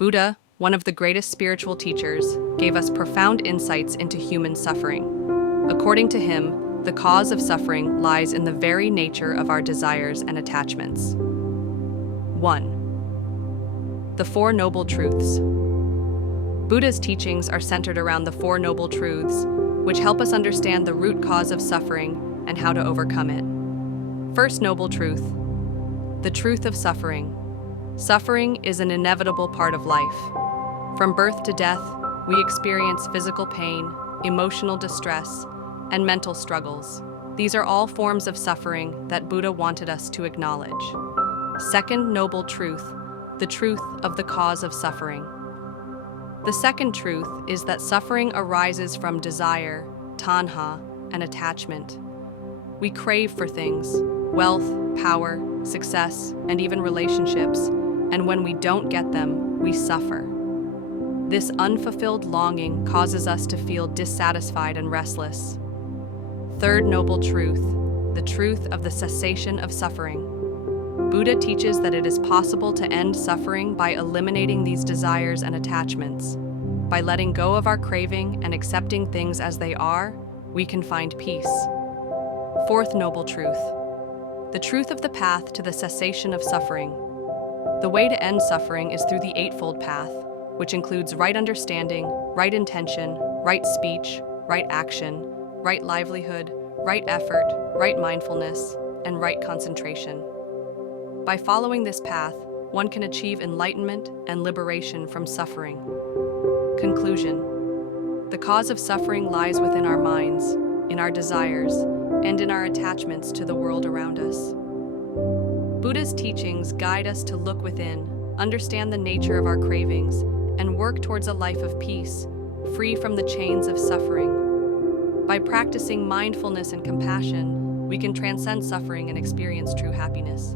Buddha, one of the greatest spiritual teachers, gave us profound insights into human suffering. According to him, the cause of suffering lies in the very nature of our desires and attachments. 1. The Four Noble Truths. Buddha's teachings are centered around the Four Noble Truths, which help us understand the root cause of suffering and how to overcome it. First Noble Truth: the truth of suffering. Suffering is an inevitable part of life. From birth to death, we experience physical pain, emotional distress, and mental struggles. These are all forms of suffering that Buddha wanted us to acknowledge. Second Noble Truth: the truth of the cause of suffering. The second truth is that suffering arises from desire, tanha, and attachment. We crave for things: wealth, power, success, and even relationships, and when we don't get them, we suffer. This unfulfilled longing causes us to feel dissatisfied and restless. Third Noble Truth: the truth of the cessation of suffering. Buddha teaches that it is possible to end suffering by eliminating these desires and attachments. By letting go of our craving and accepting things as they are, we can find peace. Fourth Noble Truth: the truth of the path to the cessation of suffering. The way to end suffering is through the Eightfold Path, which includes right understanding, right intention, right speech, right action, right livelihood, right effort, right mindfulness, and right concentration. By following this path, one can achieve enlightenment and liberation from suffering. Conclusion: the cause of suffering lies within our minds, in our desires, and in our attachments to the world around us. Buddha's teachings guide us to look within, understand the nature of our cravings, and work towards a life of peace, free from the chains of suffering. By practicing mindfulness and compassion, we can transcend suffering and experience true happiness.